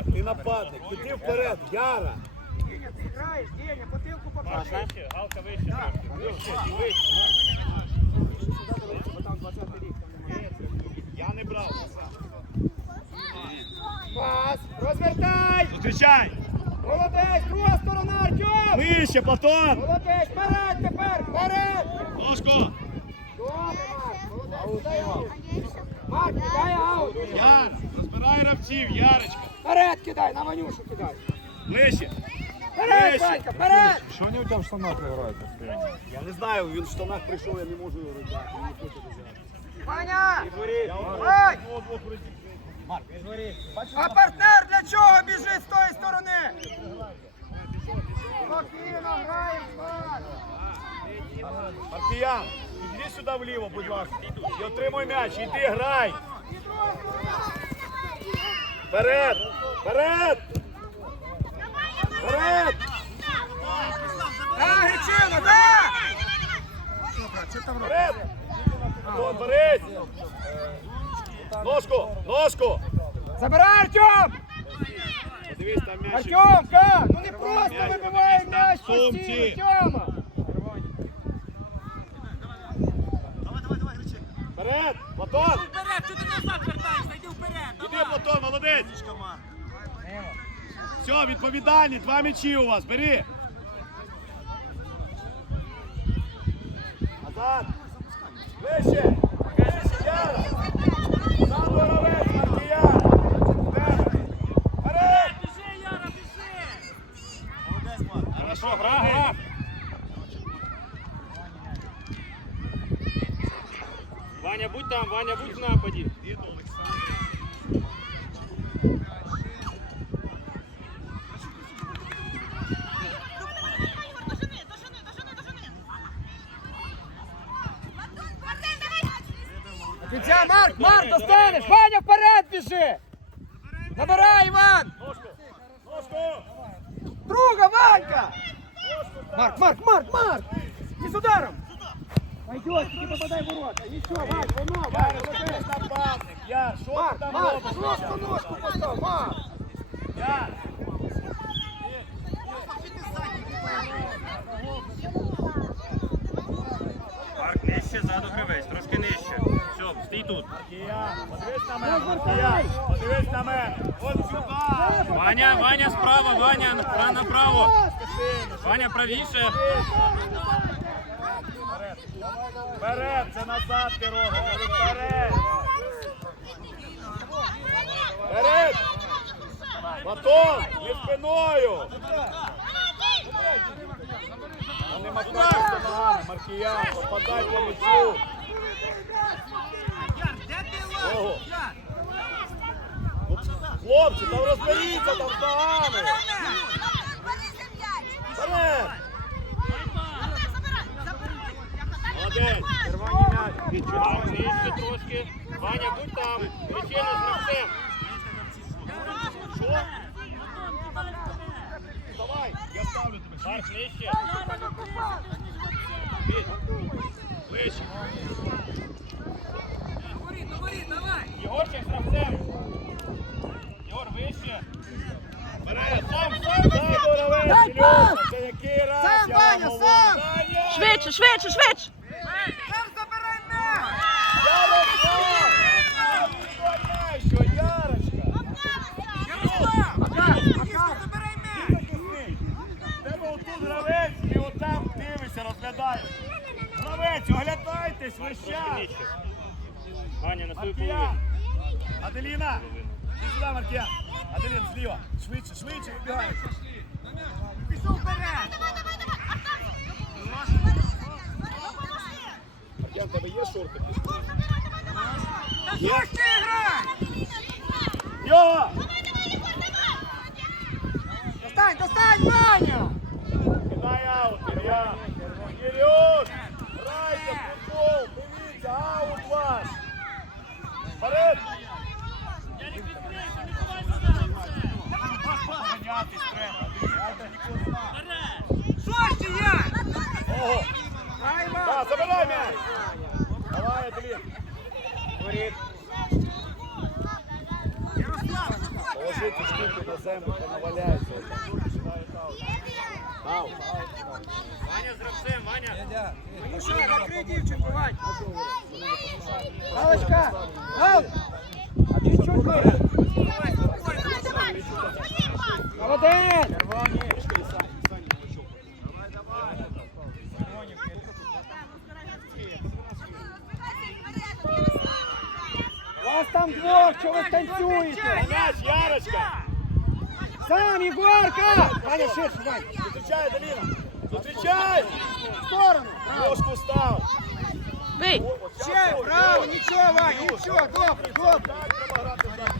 вперед. Ти нападник, іди вперед, Яра. Деня, ти граєш, Деня, потилку Паш, покажи. галка вище. Вище і вище. Бо там 20 рік. Я не брав. Пас, розвертай! Зустрічай! Молодець, друга сторона, Артем! Нижче, Платон! Молодець, вперед тепер, вперед! Ножко! Добре, Марк, молодець, дай аут. Аут. Яр, розбирай гравців, Ярочка. Вперед кидай, на Ванюшу кидай. Ближче. Вперед. Ванька, вперед! Що вони у тебе в штанах грають? Я не знаю, він в штанах прийшов, я не можу його розняти. Він не хоче. Ваня! Ой! Марк, А партнер для чого біжить з тої сторони? Спокійно, граємо, пас! Маркіян, іди сюди вліво, будь ласка. І отримуй м'яч, іди, грай. Вперед! Вперед! Вперед! Да, Гречина, да! Вперед! Антон, борись! Ножку! Ножку! Забирай, Артем! Подивись, там м'яч. Артемка! Ну не просто вибиває м'яч постійно, Тьома! Вперед! Платон! Вперед, ти назад вертаєшся, йди вперед. Іди, Платон, молодець! Все, відповідальні, два м'ячі у вас, бери! Назад! Ближче! Яра! Ззаду гравець, Маркіян! Вперед! Біжи, Яра, біжи. Хорошо, гра, гра. Ваня, будь там, Ваня, будь в нападі. Марк, Марк, Марк! Не с ударом! Пойдет, не попадай в ворота. Еще, Вань, воно! Яр, що ти Марк, там Марк, жорстко ножку постав, Марк! Яр! Марк, нижче, ззаду гривець, трошки нижче. Все, стій тут. Маркіян, подивись на мене, Маркіян! Подивись на мене! От сюди! Ваня, Ваня справа, Ваня направо. Ваня правіше. Вперед, це назад робиш, вперед! Вперед! Батон, не спиною! А не макайся ногами, Маркіян, попадай по м'ячу! Хлопці, там розберіться там з ногами! Вперед! Молодець! Червоний м'яч! Марк, нижче трошки. Ваня, будь там. Причину з гравцем. Що? Давай, я ставлю тебе. Марк, нижче. Ближче. Говори, говори, давай. Єгорчик з гравцем. Єгор, вище. Вперед! Сам, сам! Сам, Боровець, Дай Ілюша, пас! Це який раз, Сам! Швидше, швидше, швидше. Сам забирай м'яч! Ярочка! Забирай м'яч. Тебе отут гравець і отам дивишся, розглядаєш. Гравець, оглядайтесь, Трошки Ваня, на свою половину. Аделіна! Іди сюди, Маркіян! Аделін, зліва! Швидше, швидше вибігай! Bueno, bueno. Ширше, Вань. Зустрічай, Даліна! Зустрічай! В сторону. Ножку став! Бий! Ще, право, нічого, Вань, нічого, добре, добре. Так, треба грати так.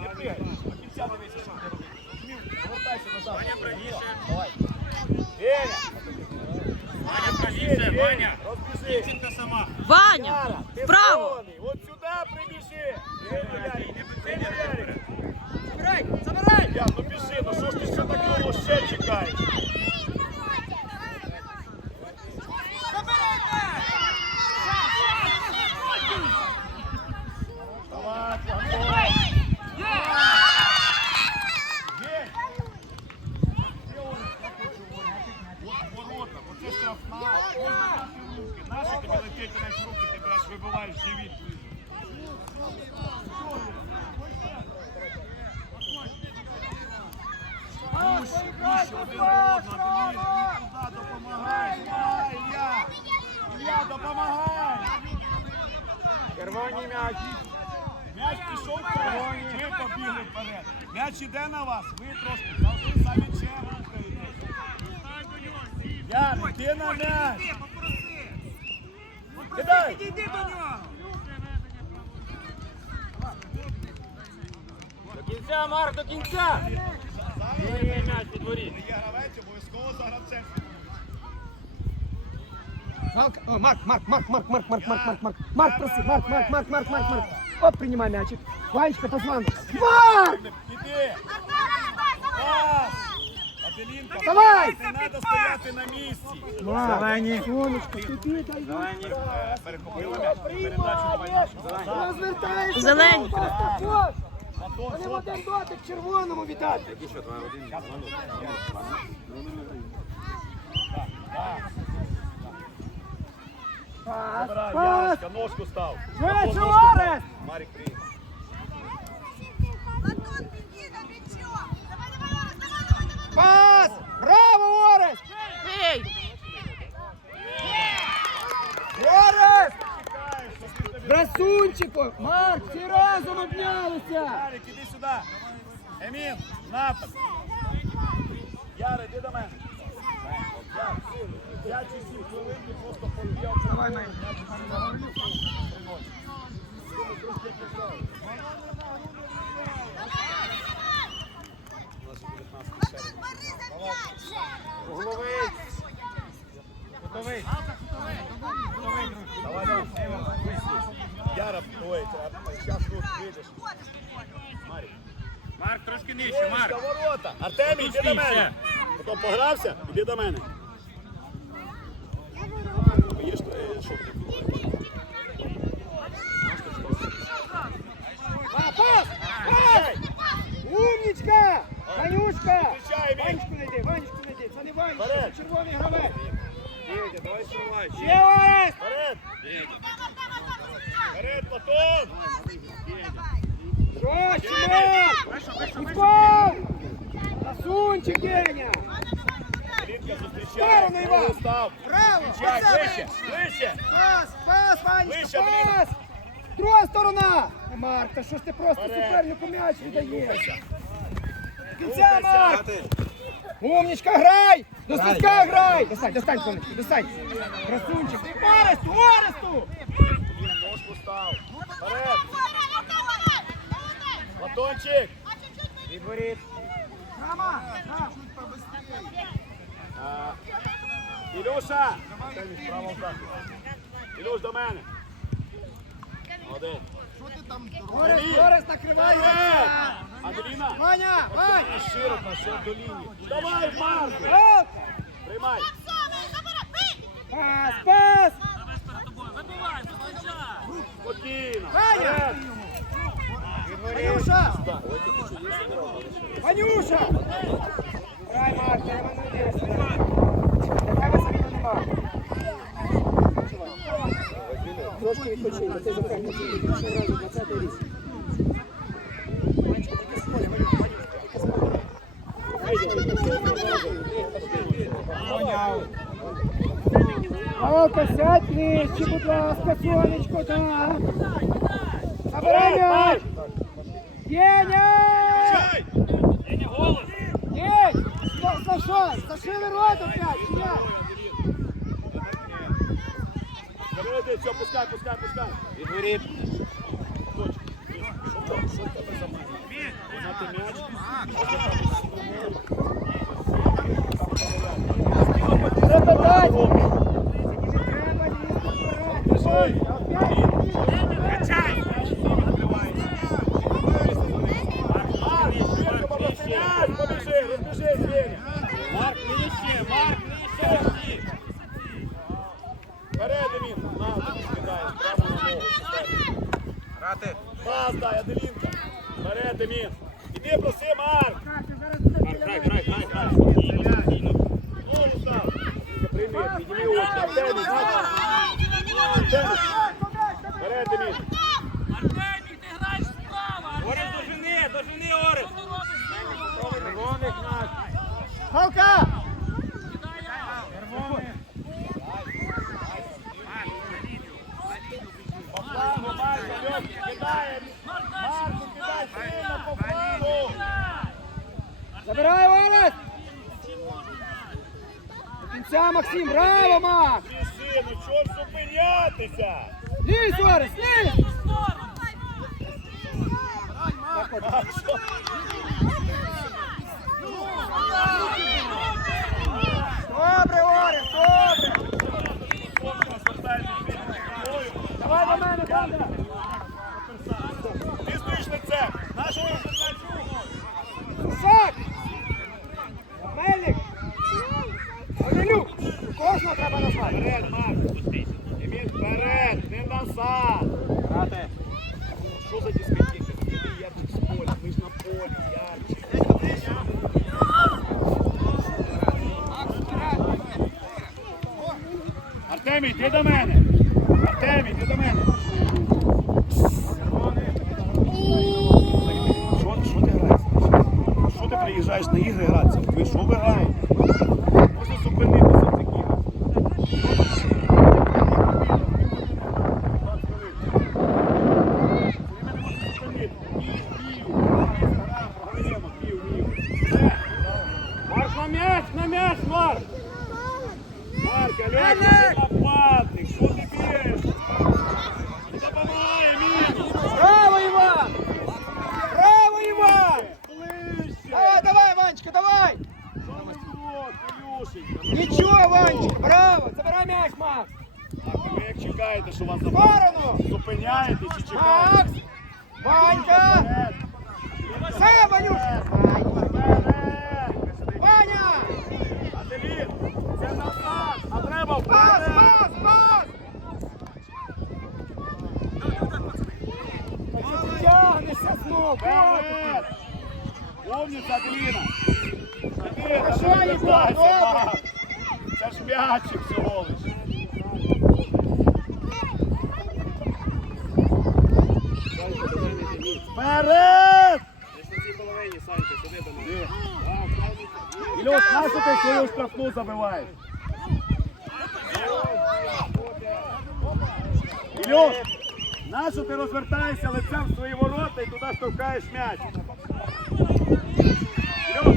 Не пригай. До кінця дивися, що ти робиш. Повертайся назад. Ваня правіше. Давай. Веня! Ваня правіше, Ваня. Розбіжи. Дівчинка сама. Ваня! Яра, ти Вправо! От сюди прибіжи. Веня. Забирай! Я, ну біжи, ну що ж ти ще так довго ще чекаєш? Наши тебе лететь, наши руки, ты браш выбываешь, живи. Ти. Пуші, пуші, один одного, Денис, туди, допомагай, допомагай, Ілля. Ілля, допомагай. Червоний м'яч. М'яч пішов вперед, ви побігли вперед. М'яч іде на вас, ви трошки завжди за м'ячем рухаєтесь. Ян, іди на м'яч. Кидай. Підійди до нього. До кінця, Марк, до кінця. М'яч. Є гравець, обов'язково за гравцем. Галка. Марк, Марк, Марк, Марк, Марк, Марк, Марк, Марк, Марк. Марк, проси, Марк, Марк, Марк, Марк, Марк, Марк. Оп, принимай мячик. Ванечка, позван. Марк! Іди. Пас. Аделінка, Давай. не треба стояти на місці. Марк, сонечко, тобі дай Е, Перехопила м'яч, передачу давай нашу. Розвертайся. Зелень. Просто пош. Вони в один дотик червоному віддати. Пас, пас. Ножку став. Швидше. Орес. Марік, приїхав. Пас! Браво, Орес! Бий! Орес! Чекаєш, що ти тобі- Красунчику! Марк, всі разом обнялися! Ярик, іди сюди. Емін, напад. Яра, іди до мене. П'ять чи сім хвилин ти просто поб'єв. Давай, Готовий. Давай, давай. Яра, ой, зараз тут вийдеш. Марік. Марк, трошки нижче, Марк. ворота. Артемій, іди до мене. Потім погрався, іди до мене. Є ж, е, що ти? А, пас! Пас! Умничка! Ванюшка! Ванечку найди, Ванечку найди. Це не Ванечка, це червоний гравець. Давай стрілай. Ще Орес! Вперед! Вперед, Платон! Що, Шимон? Нікол! Красунчик, Деня! Лінка зустрічай. Сторону, Іван. Став. Браво! Зустрічай, Оце ближче, ближче. Пас, пас, Вище, Ванечка, блін. пас! Друга сторона! Марк, та що ж ти просто Вперед. супернику м'яч віддаєш? Рухайся. Кінця, Марк! Умничка, грай! До свистка грай! Достань, достань, сонечко, достань! Красунчик, ти Оресту, Оресту! Ножку став. Вперед. Платончик. Відворіт. Мама! А, Ілюша. Ілюш, до мене. Молодець. Що ти там Орес, Орес, накривай! Аделіна! Ваня, Вань! Широко, ще до лінії. Давай, Марко! Тримай! Пас, пас! Навес перед тобою, вибивай, зустрічай! Спокійно! Ваня! Ванюша! Ванюша! Давай, Марко, я вам не десь. Давай, Василь, не тільки з поля, Ванюк, Ванюк, тільки з поля. Павелка, сядь нижче, будь ласка, сонечко, так. Забирай м'яч. Єня! Чай! Єня, голос! Єй! За, за що? Зашили рот опять, чи як? Давайте, все, пускай, пускай, пускай. Відворіт. Знати м'яч. Треба дати. Не треба лізти вперед. Біжи. Опять? Качай! М'яч не відкривається. Марк, швидко, попроси м'яч, побіжи, розбіжись, Веня. Марк, нижче! Марк, нижче! Всі! Вперед, Демін. На, тобі скидає, прямо на ногу. Грати! Пас дай, Аделінка. Вперед, Демін. Іди, проси, Марк. Марк, грай, грай, грай, грай! Спокійно, спокійно. Ногу став. Привіт, підніми очі. Артемій, знаєш? Артемій. Вперед, Демін. Артемій, ти граєш справа! Орес, дожини, дожини, Орес! Червоних наш. Галка! По флангу, Марко, Льовки, кидає. Марко, кидай сильно по флангу. Забирай Орес! До кінця, Максим, браво, Макс! Біжи, ну чого ж зупинятися? Лізь, Орес, лізь! Добре, Орес, добре! Давай до мене, Бондар! Ти стоїш лицем. Нашого розвертається головою. Сак! Мельник! Оленюк! Кожного треба назвати. Вперед, Марк. Емін, вперед, не назад. Грати! Що за дискотека? Іди, Ярчик, з поля. Ми ж на полі, Ярчик. Артемій, йди до мене. Артемій, йди до мене. Що, ти граєш? Що ти приїжджаєш на ігри гратися? Ви що ви? Можна зупинитися в цих іграх. Марк, на м'яч, на м'яч, Марк! Марк, Олег, ти нападник, що ти б'єш? Не допомагай, Еміль! Браво, Іван! Браво, Іван! Ближче! Давай, давай, Ванечка, давай! Що ви тут, Ілюшенька? Нічого, Ванечка, браво! Забирай м'яч, Макс! Так, ви як чекаєте, що вас Сторону! Зупиняєтесь і чекаєте. Макс! Ванька! Вперед! Все, Ванюк! Вперед! Ваня! Аделін, це назад, а треба Пас, вперед! пас, пас! Та ти тягнешся знов, Вперед! Умниця, Аделіна! Іди, та Хорошо, не Ігор, вертайся, добре. мам. Це ж м'ячик всього лиш. Вперед! Іди. Ілюш, нащо ти штрафну забиваєш? Ілюш, нащо ти розвертаєшся лицем в свої ворота і туди штовхаєш м'яч? Ілюш,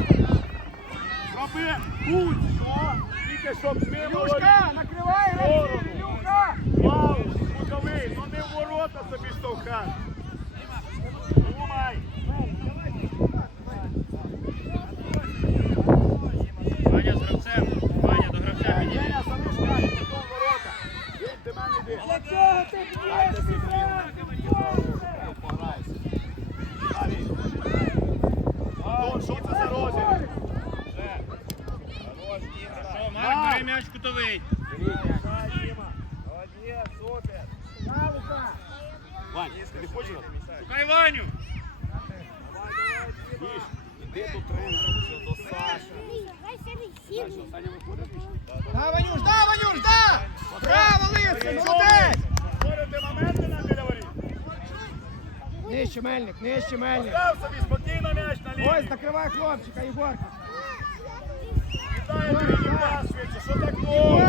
зроби будь-що, тільки щоб ми Люшка, накривай гравців, Люха! Вау, боковий, ну не в ворота собі штовхати. Думай. Ваня з гравцем! Ваня до гравця підійди! Єня, залиш м'яч, потім ворота. Він, ти мене йди. Для чого ти б'єш, Пограйся. Далі. Антон, що це за розіграш? Вже. Хорош, Діма. Що, Марк, бери м'яч кутовий! Молодець, супер. Вань, ти не хочеш? Шукай Ваню! Міш, іди до тренера, вже до Саші. Саня виходить? Да, Ванюш, да, Ванюш, да! Браво, Лисий, молодець! Створюйте момент, Нижче мельник, нижче мельник. Став собі спокійно м'яч на лінію. Ось, накривай хлопчика, Ігорка. Кидає другий пас швидше, що так довго?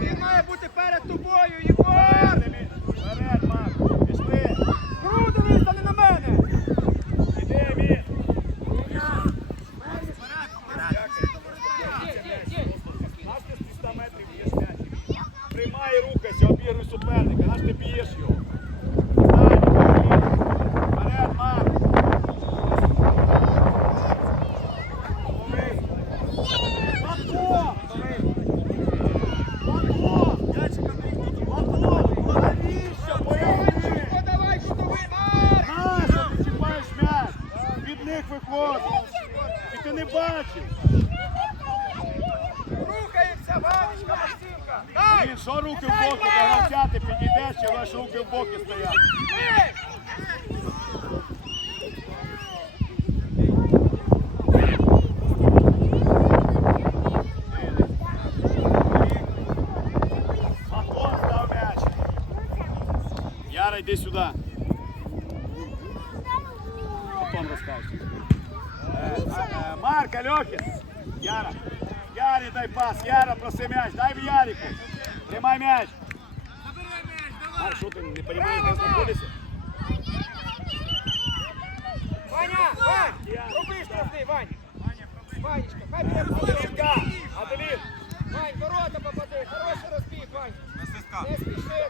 він має бути перед тобою, Ігор! Вперед, Еміль. Вперед, Марк. Пішли. Груди вистани на мене! Іди, Еміль. Наш ти з 300 метрів б'єш м'яч. Приймай і рухайся, обігруй суперника. Наш ти б'єш його. Встань, Еміль. Вперед, Марк. Лови. Марко! Марко! М'ячика не йди. Марко! Навіщо? Поясни. Подавай кутовий марш! Нащо ти чіпаєш м'яч? Від них виходить. І Рухається, бачиш. Максимка! Дай! Що руки в боки, гравця ти підійдеш, чи ваші руки в боки стоять. Бий! Антон став м'яч. Яра, йди сюди. Потім розкажеш. Е, е, Марк, Альохін. Яра. Ярі дай пас. Яра, проси м'яч. Дай в Ярику. Тримай м'яч. Марк, що ти не розумієш, де знаходишся? Ваня, Роби штрафний, Вань! Ванечка, хай піде Аделінка. Аделін. Вань, ворота попади, хороший розбіг, Вань! Не спіши!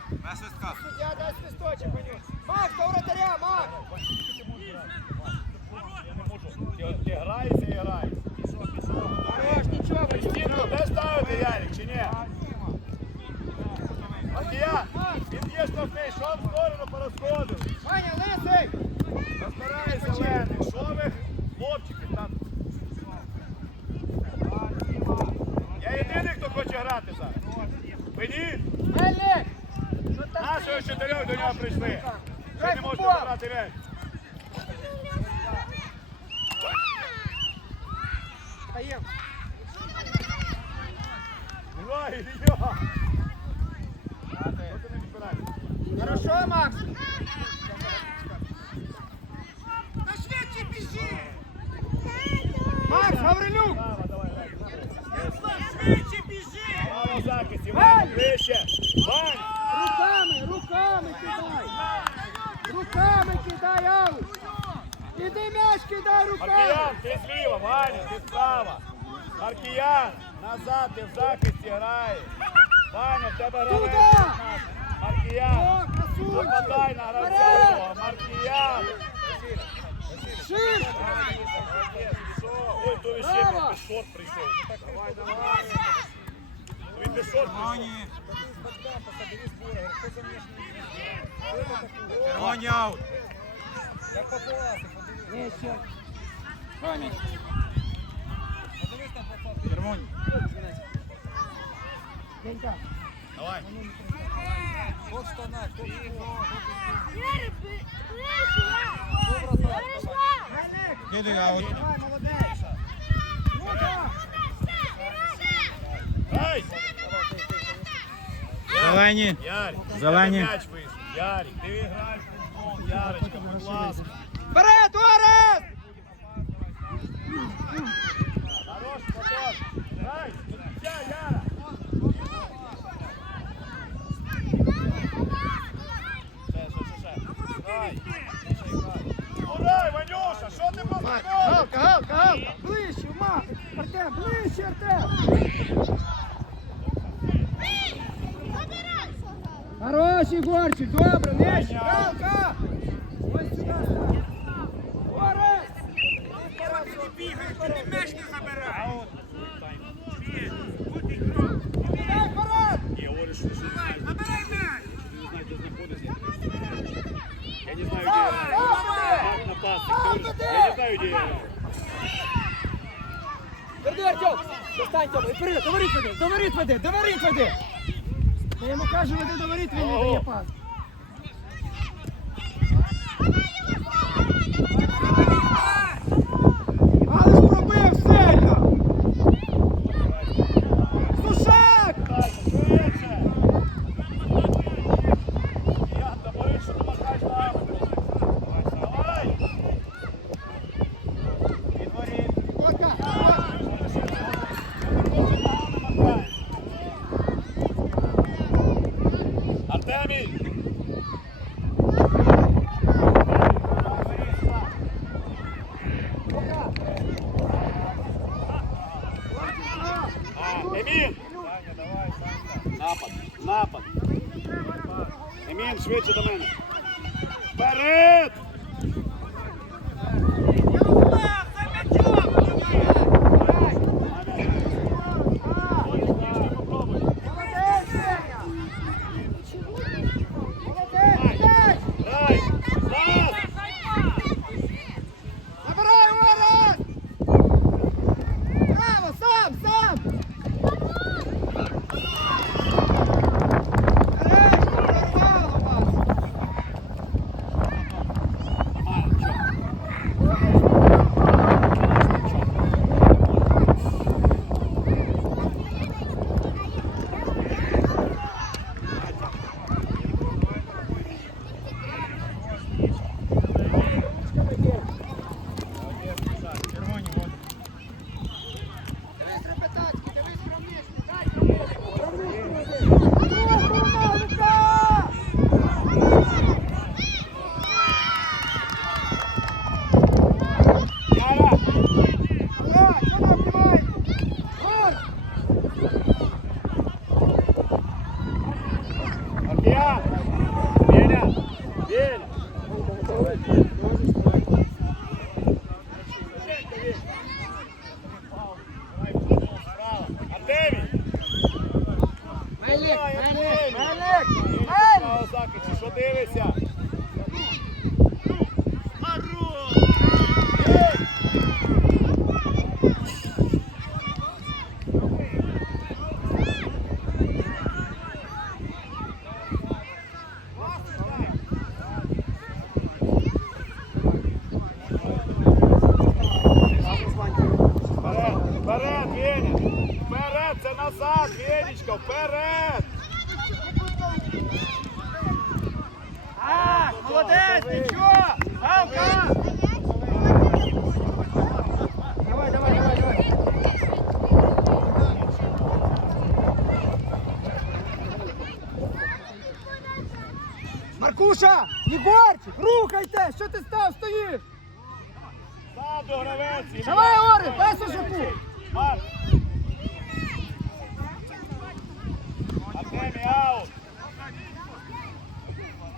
Суддя, дай свисточок, Ваню! Макс, до вратаря, Макс! Ти, граєшся і граєшся. Хорош, нічого! Стінку де ставити, Ярик, чи ні? Маркія, він є штрафний, що в сторону порозходив. Ваня, лисий! Розбирайся, Леник, що ви, там. Я єдиний, хто хоче грати зараз. Ви ні? Нашого чотирьох до нього прийшли. Ви не можете забрати м'яч. Хорошо, Макс! Макс, Гаврилюк! Швидше біжи! В захисті, Вань, вище. Вань! Руками, руками кидай! Руками кидай, аут! Іди м'яч кидай руками! Маркіян, ти зліва, Ваня, ти справа. Маркіян, назад, ти в захисті граєш. Ваня, в тебе гравець. Туди! 15. О, Маркіян, нападай на гравця. Маркіян. Ширше! Ой, то ще Браво! без шорт прийшов. Давай, давай. Він без шорт прийшов. Нижче! Конець! Денька! Давай. Давай, молодець! Ну-ка! Грай! Зелені. Зелені. Ярик, ти граєш футбол. Ярочка, будь ласка.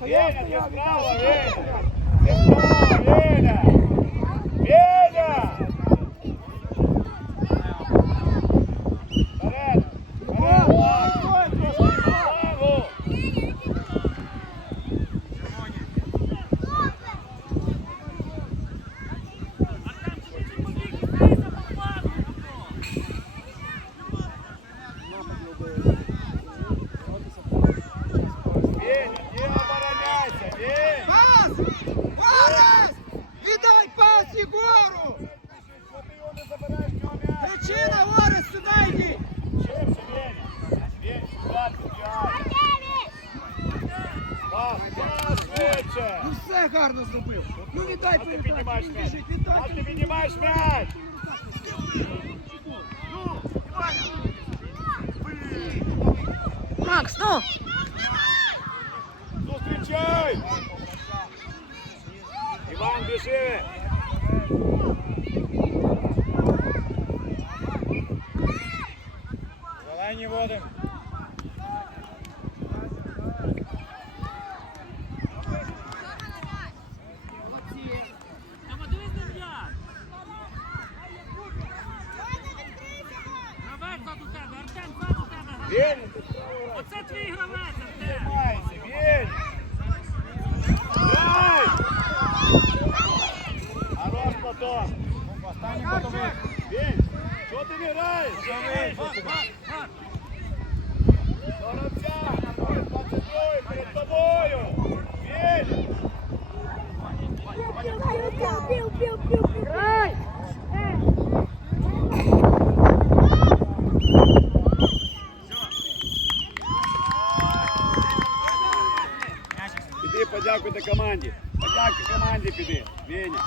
Bien, Dios, bravo, bien. Bien. не дай ты передачу. А ты а поднимаешь мяч. Макс, ну! Ну, встречай! Иван, бежи! Давай не водим. Що подякуйте команді! Подякуй команді піди! Веня!